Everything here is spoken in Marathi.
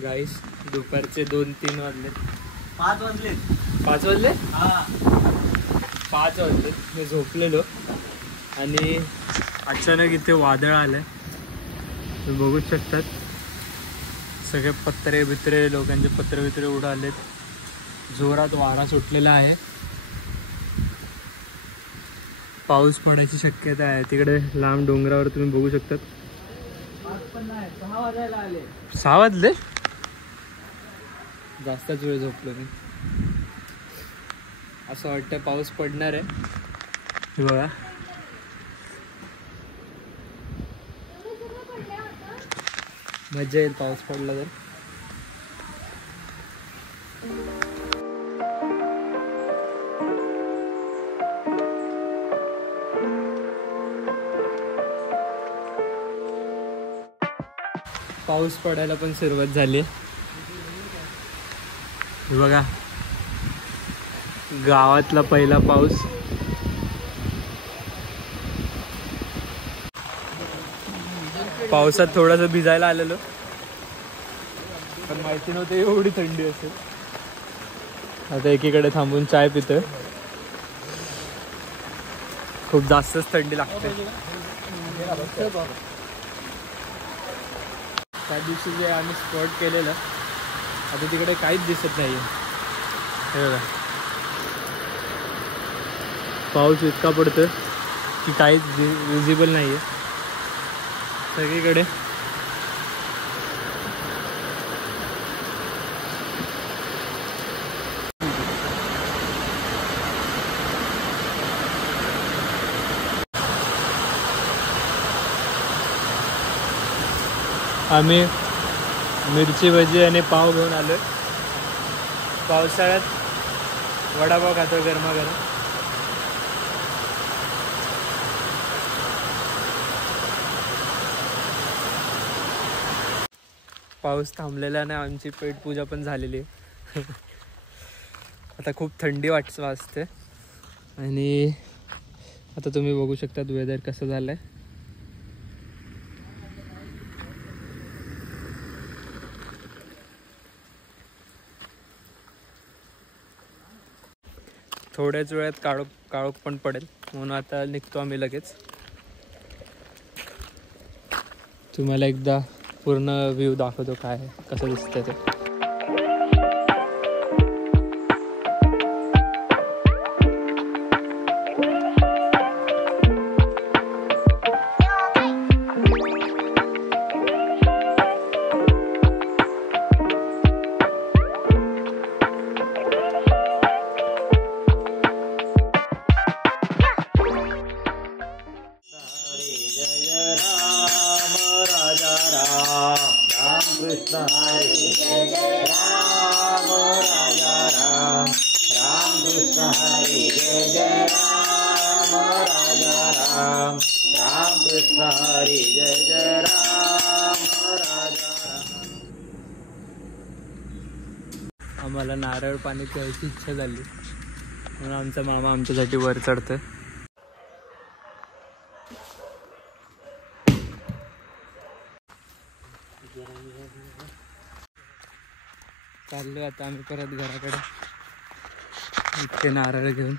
गाईस दुपारचे 2-3 वाजले. 5 वाजले. 5 वाजले? हा 5 वाजले. मी झोपलेलो आणि अचानक इथे वादळ आलंय. तुम्ही बघू शकतात सगळे पत्रे बित्रे, लोकांचे पत्रे बित्रे उडालेत. जोरात वारा सुटलेला आहे. पाऊस पडायची शक्यता आहे. तिकडे लांब डोंगरावर तुम्ही बघू शकतात. 5 पण नाही, 6 वाजायला आले. 6 वाजले? जास्तच वेळ झोपलो मी. असं वाटतं पाऊस पडणार आहे. हे बघा मजा येईल पाऊस पडला तर. पाऊस पडायला पण सुरुवात झाली. हे बघा गावातला पहिला पाऊस. पावसात थोडंसं भिजायला आलेलो पण माहिती नव्हतं एवढी थंडी असेल. आता एकीकडे थांबून चाय पितोय. खूप जास्तच थंडी लागते. त्या दिवशी जे आम्ही स्पॉट केलेलं आता तिकडे काहीच दिसत नाही. हे बघा पाऊस इतका पडतोय की काहीच विजिबल नाही आहे सगळीकडे. आम्ही मिरची भजी आणि पाव घेऊन आलोय. पावसाळ्यात वडापाव खातो गरमागरम. पाऊस थांबलेला आणि आमची पेटपूजा पण झालेली आहे. आता खूप थंडी वाजते आणि आता तुम्ही बघू शकता वेदर कसं झालंय. थोड्याच वेळात काळोख पण पडेल म्हणून आता निघतो आम्ही लगेच. तुम्हाला एकदा पूर्ण व्ह्यू दाखवतो काय कसं दिसतंय ते. आम्हाला नारळ पाणी प्यायची इच्छा झाली म्हणून आमचा मामा आमच्यासाठी वर चढतोय. चाललो आता आम्ही परत घराकडे. इथे नारळ घेऊन